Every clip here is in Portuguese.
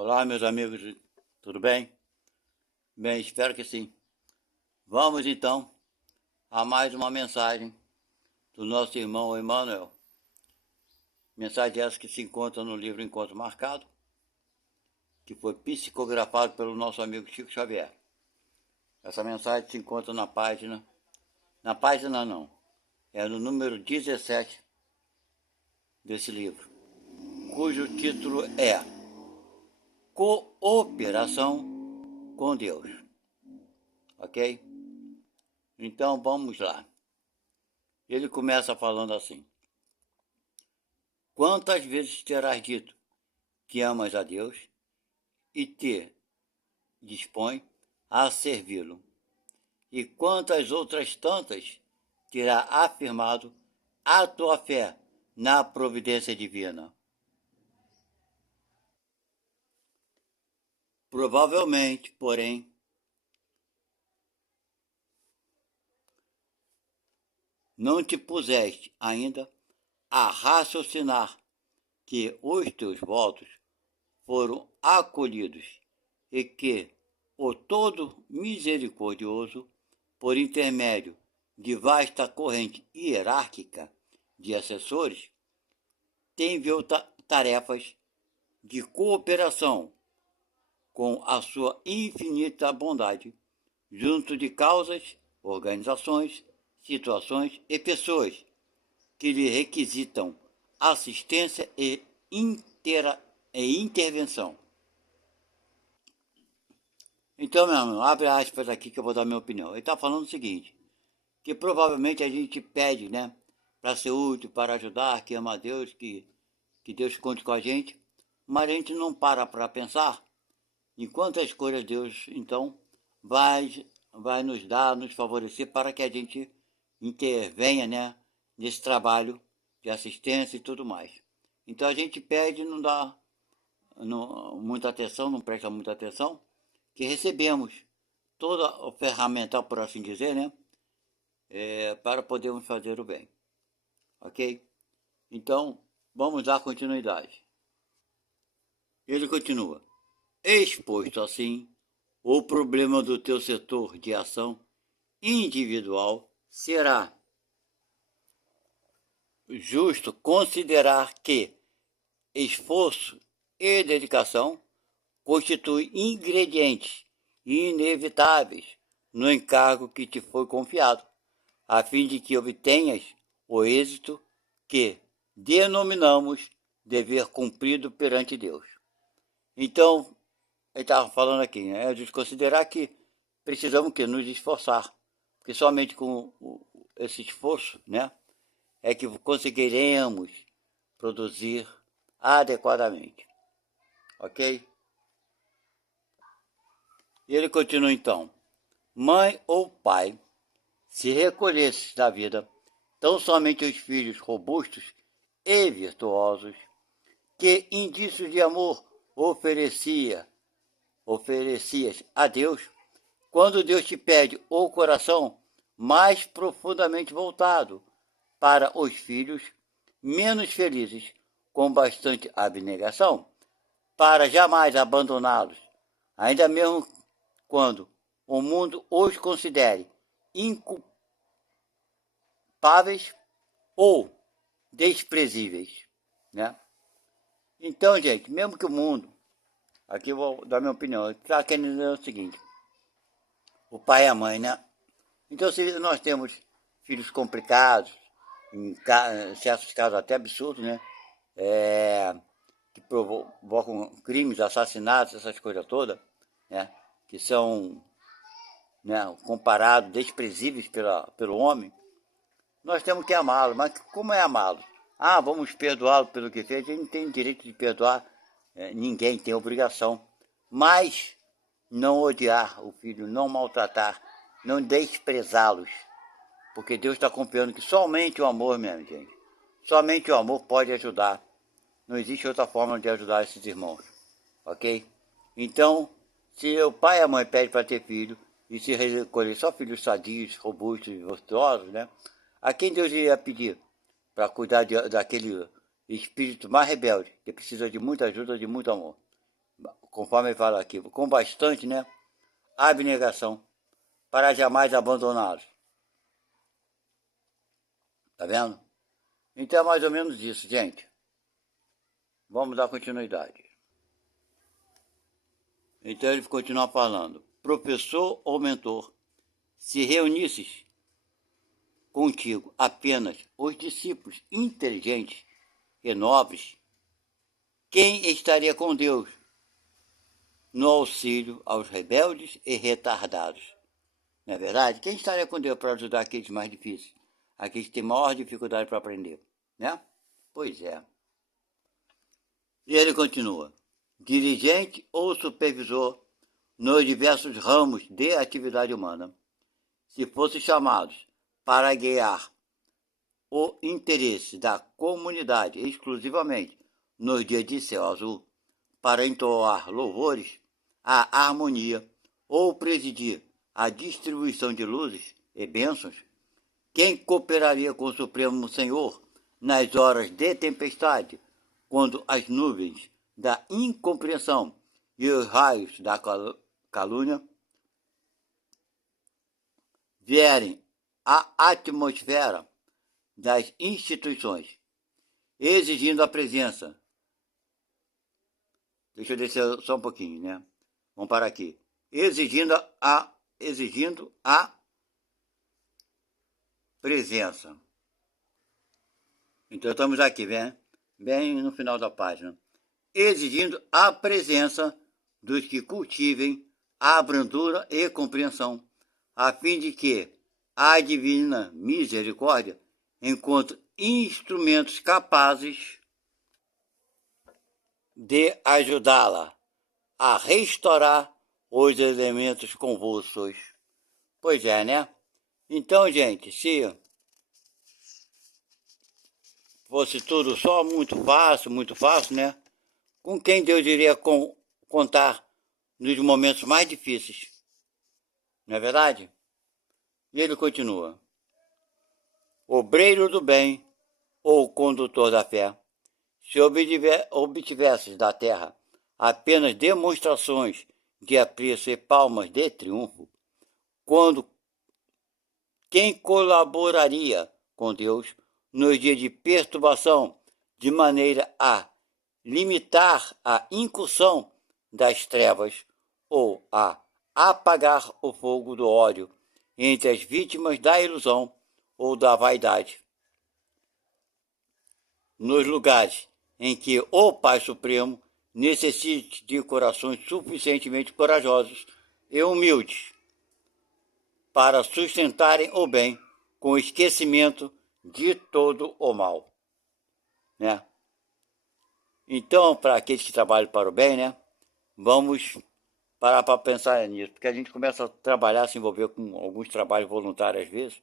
Olá, meus amigos, tudo bem? Bem, espero que sim. Vamos então a mais uma mensagem do nosso irmão Emmanuel. Mensagem essa que se encontra no livro Encontro Marcado, que foi psicografado pelo nosso amigo Chico Xavier. Essa mensagem se encontra na página não, é no número 17 desse livro, cujo título é Cooperação com Deus. Ok? Então vamos lá. Ele começa falando assim: quantas vezes terás dito que amas a Deus e te dispõe a servi-lo? E quantas outras tantas terá afirmado a tua fé na providência divina? Provavelmente, porém, não te puseste ainda a raciocinar que os teus votos foram acolhidos e que o Todo Misericordioso, por intermédio de vasta corrente hierárquica de assessores, tem enviou tarefas de cooperação com a sua infinita bondade, junto de causas, organizações, situações e pessoas que lhe requisitam assistência e intervenção. Então, meu irmão, abre aspas aqui que eu vou dar minha opinião. Ele está falando o seguinte, que provavelmente a gente pede, né, para ser útil, para ajudar, que ama a Deus, que Deus conte com a gente, mas a gente não para pensar em quantas coisas Deus, então, vai nos dar, nos favorecer para que a gente intervenha, né, nesse trabalho de assistência e tudo mais. Então a gente pede e não dá muita atenção, não presta muita atenção, que recebemos toda a ferramental, por assim dizer, né, para podermos fazer o bem. Ok? Então, vamos dar continuidade. Ele continua. Exposto assim, o problema do teu setor de ação individual será justo considerar que esforço e dedicação constituem ingredientes inevitáveis no encargo que te foi confiado, a fim de que obtenhas o êxito que denominamos dever cumprido perante Deus. Então, ele estava falando aqui, né? De considerar que precisamos que nos esforçar, porque somente com esse esforço, né, é que conseguiremos produzir adequadamente. Ok? E ele continua então. Mãe ou pai, se recolhesse da vida tão somente os filhos robustos e virtuosos, que indícios de amor oferecias a Deus, quando Deus te pede o coração mais profundamente voltado para os filhos menos felizes, com bastante abnegação, para jamais abandoná-los, ainda mesmo quando o mundo os considere inculpáveis ou desprezíveis, né? Então, gente, mesmo que o mundo, aqui eu vou dar minha opinião, está querendo dizer o seguinte, o pai e a mãe, né? Então, se nós temos filhos complicados, em certos casos até absurdos, né? Que provocam crimes, assassinatos, essas coisas todas, né? Que são, né, comparados, desprezíveis pelo homem, nós temos que amá-lo. Mas como é amá-lo? Ah, vamos perdoá-lo pelo que fez. A gente não tem direito de perdoar, ninguém tem obrigação. Mas não odiar o filho, não maltratar, não desprezá-los. Porque Deus está confiando que somente o amor, minha gente, somente o amor pode ajudar. Não existe outra forma de ajudar esses irmãos. Ok? Então, se o pai e a mãe pedem para ter filho, e se recolher só filhos sadios, robustos e virtuosos, né? A quem Deus ia pedir para cuidar daquele espírito mais rebelde, que precisa de muita ajuda, de muito amor? conforme ele fala aqui, com bastante, né, abnegação, para jamais abandoná-los. Tá vendo? Então é mais ou menos isso, gente. Vamos dar continuidade. Então ele continua falando. Professor ou mentor, se reunisses contigo apenas os discípulos inteligentes e nobres, quem estaria com Deus no auxílio aos rebeldes e retardados? Não é verdade? Quem estaria com Deus para ajudar aqueles mais difíceis? Aqueles que têm maior dificuldade para aprender, né? Pois é. E ele continua. Dirigente ou supervisor nos diversos ramos de atividade humana, se fossem chamados para guiar o interesse da comunidade exclusivamente nos dias de céu azul, para entoar louvores à harmonia ou presidir a distribuição de luzes e bênçãos, quem cooperaria com o Supremo Senhor nas horas de tempestade, quando as nuvens da incompreensão e os raios da calúnia vierem à atmosfera das instituições, exigindo a presença. Deixa eu descer só um pouquinho, né? Vamos parar aqui. Exigindo a presença. Então estamos aqui, bem no final da página. Exigindo a presença dos que cultivem a brandura e compreensão, a fim de que a divina misericórdia encontre instrumentos capazes de ajudá-la a restaurar os elementos convulsos. Pois é, né? Então, gente, se fosse tudo só muito fácil, né? Com quem Deus iria contar nos momentos mais difíceis? Não é verdade? E ele continua. Obreiro do bem ou condutor da fé, se obtivesses da terra apenas demonstrações de apreço e palmas de triunfo, quando quem colaboraria com Deus nos dias de perturbação, de maneira a limitar a incursão das trevas ou a apagar o fogo do ódio entre as vítimas da ilusão ou da vaidade. Nos lugares em que o Pai Supremo necessite de corações suficientemente corajosos e humildes para sustentarem o bem com o esquecimento de todo o mal, né? Então, para aqueles que trabalham para o bem, né, vamos parar para pensar nisso, porque a gente começa a trabalhar, se envolver com alguns trabalhos voluntários às vezes,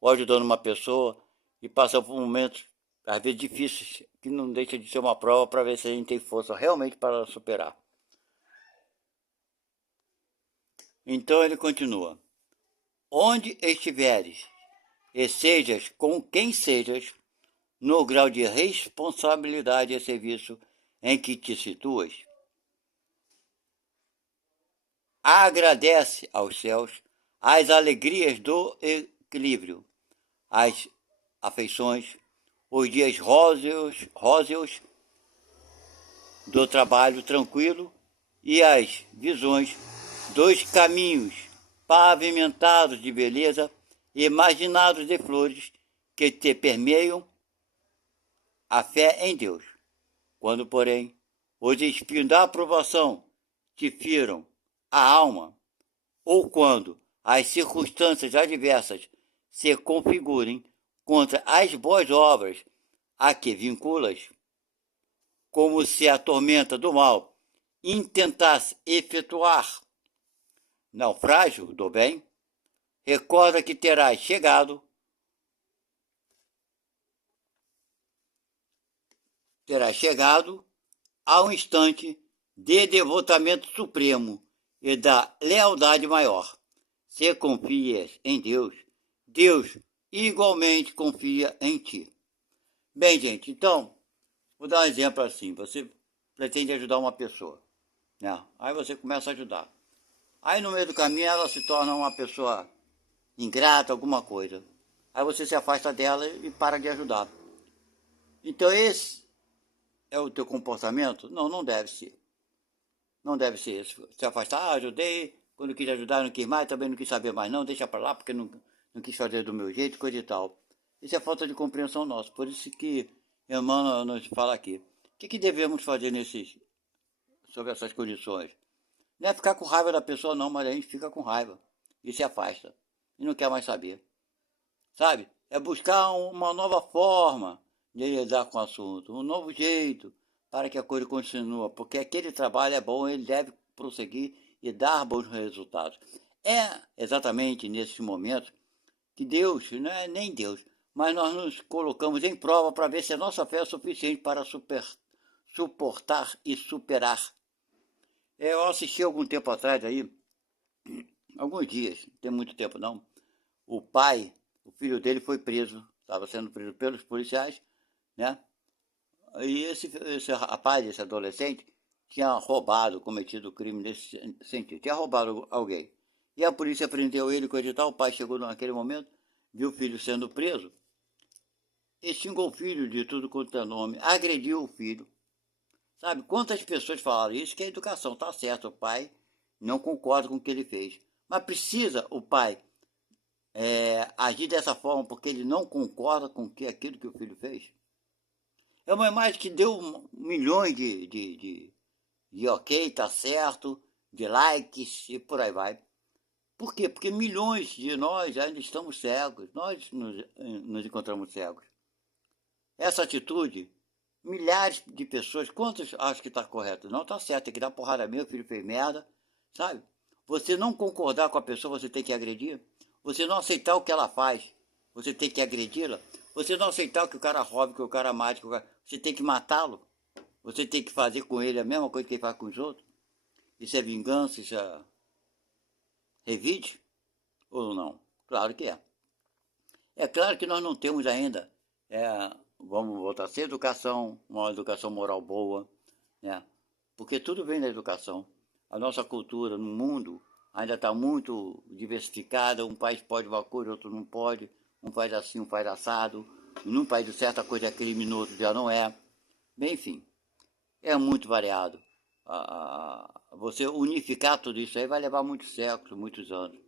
ou ajudando uma pessoa e passar por momentos, às vezes difíceis, que não deixa de ser uma prova para ver se a gente tem força realmente para superar. Então ele continua. Onde estiveres, e sejas com quem sejas, no grau de responsabilidade e serviço em que te situas, agradece aos céus as alegrias do equilíbrio, as afeições, os dias róseos do trabalho tranquilo e as visões dos caminhos pavimentados de beleza e imaginados de flores que te permeiam a fé em Deus. Quando, porém, os espinhos da aprovação te firam a alma, ou quando as circunstâncias adversas se configurem contra as boas obras a que vinculas, como se a tormenta do mal intentasse efetuar naufrágio do bem, recorda que terás chegado ao instante de devotamento supremo e da lealdade maior. Se confias em Deus, Deus igualmente confia em ti. Bem, gente, então, vou dar um exemplo assim. Você pretende ajudar uma pessoa. né? Aí você começa a ajudar. Aí no meio do caminho ela se torna uma pessoa ingrata, alguma coisa. Aí você se afasta dela e para de ajudar. Então esse é o teu comportamento? Não, não deve ser. Não deve ser isso. Se afastar, ajudei, quando quis ajudar não quis mais, também não quis saber mais não, deixa para lá porque não quis fazer do meu jeito, coisa e tal. Isso é falta de compreensão nossa. Por isso que Emmanuel nos fala aqui. O que devemos fazer sobre essas condições? Não é ficar com raiva da pessoa não, mas a gente fica com raiva e se afasta e não quer mais saber. Sabe? É buscar uma nova forma de lidar com o assunto, um novo jeito para que a coisa continue, porque aquele trabalho é bom, ele deve prosseguir e dar bons resultados. É exatamente nesses momentos que Deus, não é nem Deus, mas nós nos colocamos em prova para ver se a nossa fé é suficiente para suportar e superar. Eu assisti algum tempo atrás aí, alguns dias, não tem muito tempo não, o pai, o filho dele foi preso, estava sendo preso pelos policiais, né? E esse rapaz, esse adolescente, tinha roubado, cometido crime nesse sentido, tinha roubado alguém. E a polícia prendeu ele, coisa e tal, o pai chegou naquele momento, viu o filho sendo preso, e xingou o filho de tudo quanto é nome, agrediu o filho. Sabe, quantas pessoas falaram isso, que a educação tá certo, o pai não concorda com o que ele fez. Mas precisa o pai agir dessa forma porque ele não concorda com aquilo que o filho fez? É uma imagem que deu milhões de ok, tá certo, de likes e por aí vai. Por quê? Porque milhões de nós ainda estamos cegos, nós nos encontramos cegos. Essa atitude, milhares de pessoas, quantos acham que está correto? Não está certo, tem que dar porrada mesmo, o filho fez merda, sabe? Você não concordar com a pessoa, você tem que agredir. Você não aceitar o que ela faz, você tem que agredi-la. Você não aceitar que o cara roube, que o cara mate, você tem que matá-lo. Você tem que fazer com ele a mesma coisa que ele faz com os outros. Isso é vingança, isso é revide ou não? Claro que é. É claro que nós não temos ainda, vamos voltar a ser educação, uma educação moral boa, né? Porque tudo vem da educação. A nossa cultura no mundo ainda está muito diversificada, um país pode uma coisa, outro não pode, um faz assim, um faz assado, num país certa coisa é crime, no outro já não é. Bem, enfim, é muito variado. Você unificar tudo isso aí vai levar muitos séculos, muitos anos,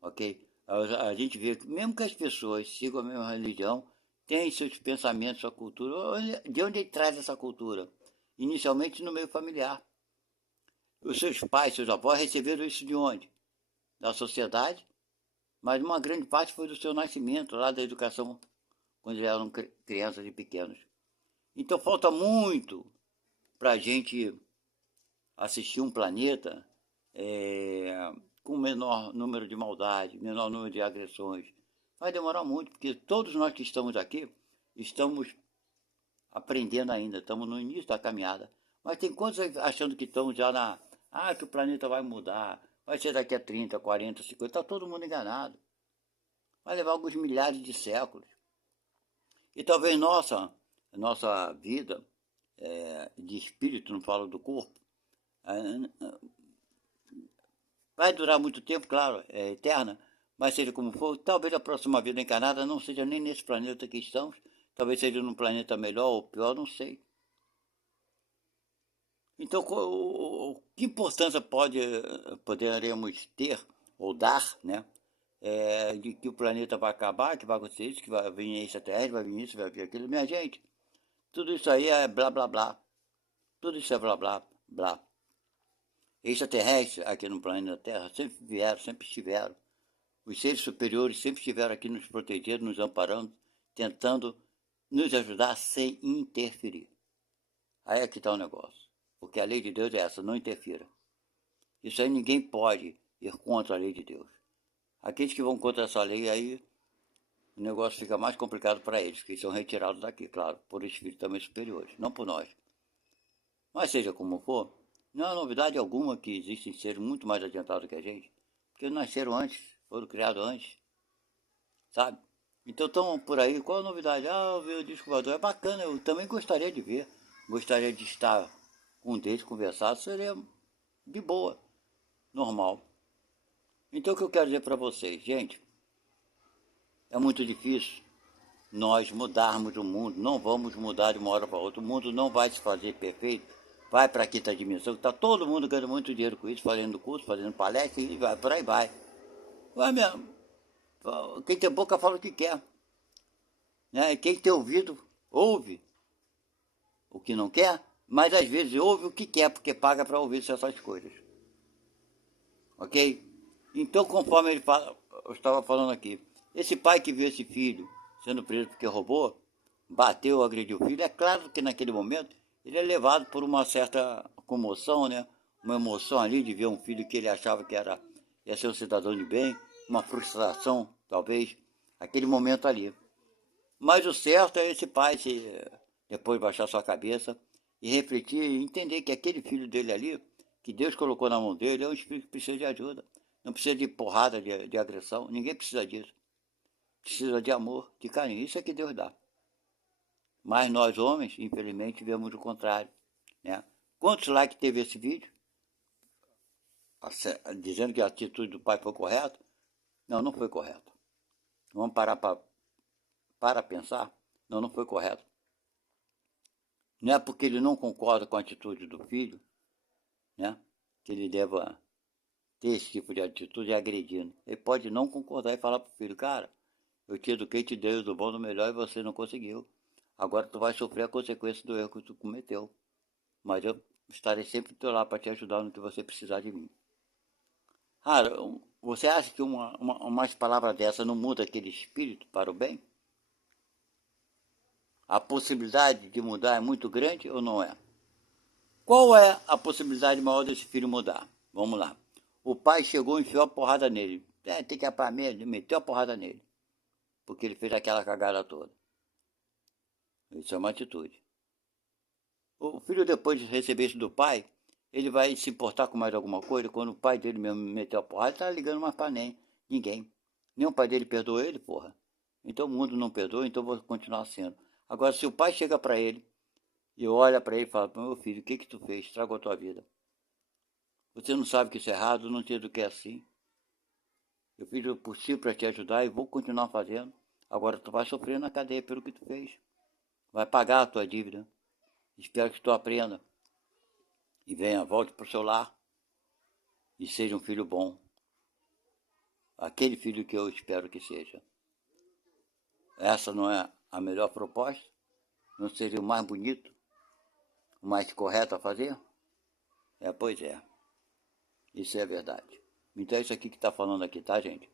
ok? A gente vê que mesmo que as pessoas sigam a mesma religião, têm seus pensamentos, sua cultura. De onde ele traz essa cultura? Inicialmente no meio familiar. Os seus pais, seus avós receberam isso de onde? Da sociedade, mas uma grande parte foi do seu nascimento, lá da educação, quando eles eram crianças e pequenos. Então falta muito para a gente assistir um planeta com menor número de maldade, menor número de agressões. Vai demorar muito, porque todos nós que estamos aqui estamos aprendendo ainda, estamos no início da caminhada. Mas tem quantos achando que estão já na. Ah, que o planeta vai mudar, vai ser daqui a 30, 40, 50, está todo mundo enganado. Vai levar alguns milhares de séculos. E talvez nossa vida de espírito, não falo do corpo, vai durar muito tempo, claro, é eterna, mas seja como for, talvez a próxima vida encarnada não seja nem nesse planeta que estamos, talvez seja num planeta melhor ou pior, não sei. Então, que importância poderemos ter ou dar, né? De que o planeta vai acabar, que vai acontecer isso, que vai vir extraterrestre, vai vir isso, vai vir aquilo. Minha gente, tudo isso aí é blá blá blá. Tudo isso é blá blá blá. Extraterrestres aqui no planeta Terra sempre vieram, sempre estiveram. Os seres superiores sempre estiveram aqui nos protegendo, nos amparando, tentando nos ajudar sem interferir. Aí é que está o negócio. Porque a lei de Deus é essa, não interfira. Isso aí ninguém pode ir contra a lei de Deus. Aqueles que vão contra essa lei, aí o negócio fica mais complicado para eles, porque eles são retirados daqui, claro, por espíritos também superiores, não por nós. Mas seja como for, não há novidade alguma que existem seres muito mais adiantados que a gente, porque nasceram antes, foram criados antes, sabe? Então estão por aí, qual a novidade? Ah, ver o disco voador é bacana, eu também gostaria de ver, gostaria de estar com um deles, conversar, seria de boa, normal. Então o que eu quero dizer para vocês, gente, é muito difícil nós mudarmos o mundo, não vamos mudar de uma hora para outra, o mundo não vai se fazer perfeito, vai para a quinta dimensão, está todo mundo ganhando muito dinheiro com isso, fazendo curso, fazendo palestra, e vai, por aí vai. Vai mesmo, quem tem boca fala o que quer, né? Quem tem ouvido, ouve o que não quer, mas às vezes ouve o que quer, porque paga para ouvir essas coisas, ok? Então, conforme ele fala, eu estava falando aqui, esse pai que viu esse filho sendo preso porque roubou, bateu, agrediu o filho, é claro que naquele momento ele é levado por uma certa comoção, né? Uma emoção ali de ver um filho que ele achava que ia ser um cidadão de bem, uma frustração, talvez, aquele momento ali. Mas o certo é esse pai depois baixar sua cabeça e refletir e entender que aquele filho dele ali, que Deus colocou na mão dele, é um espírito que precisa de ajuda. Não precisa de porrada, de agressão. Ninguém precisa disso. Precisa de amor, de carinho. Isso é que Deus dá. Mas nós homens, infelizmente, vemos o contrário. Né? Quantos likes teve esse vídeo? Dizendo que a atitude do pai foi correta? Não, não foi correta. Vamos parar para pensar? Não, não foi correto. Não é porque ele não concorda com a atitude do filho, né, que ele deva ter esse tipo de atitude agredindo. Ele pode não concordar e falar para o filho, cara, eu te eduquei, te dei do bom do melhor e você não conseguiu. Agora tu vai sofrer a consequência do erro que tu cometeu. Mas eu estarei sempre do teu lado para te ajudar no que você precisar de mim. Cara, você acha que umas palavras dessa não muda aquele espírito para o bem? A possibilidade de mudar é muito grande ou não é? Qual é a possibilidade maior desse filho mudar? Vamos lá. O pai chegou e enfiou a porrada nele. Tem que apagar ele, meteu a porrada nele. Porque ele fez aquela cagada toda. Isso é uma atitude. O filho, depois de receber isso do pai, ele vai se importar com mais alguma coisa. Quando o pai dele mesmo meteu a porrada, ele tá ligando mais pra ninguém. Nem o pai dele perdoou ele, porra. Então o mundo não perdoa, então eu vou continuar sendo. Agora, se o pai chega pra ele e olha pra ele e fala, meu filho, o que que tu fez? Estragou a tua vida. Você não sabe que isso é errado, não entendo o que é assim. Eu fiz o possível para te ajudar e vou continuar fazendo. Agora tu vai sofrer na cadeia pelo que tu fez. Vai pagar a tua dívida. Espero que tu aprenda. E venha, volte para o seu lar. E seja um filho bom. Aquele filho que eu espero que seja. Essa não é a melhor proposta? Não seria o mais bonito? O mais correto a fazer? Pois é. Isso é verdade. Então é isso aqui que está falando aqui, tá, gente?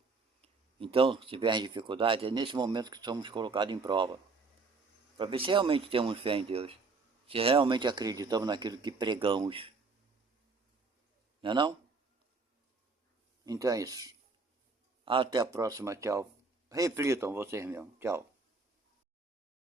Então, se vier dificuldade, é nesse momento que somos colocados em prova. Para ver se realmente temos fé em Deus. Se realmente acreditamos naquilo que pregamos. Não é não? Então é isso. Até a próxima, tchau. Reflitam vocês mesmos. Tchau.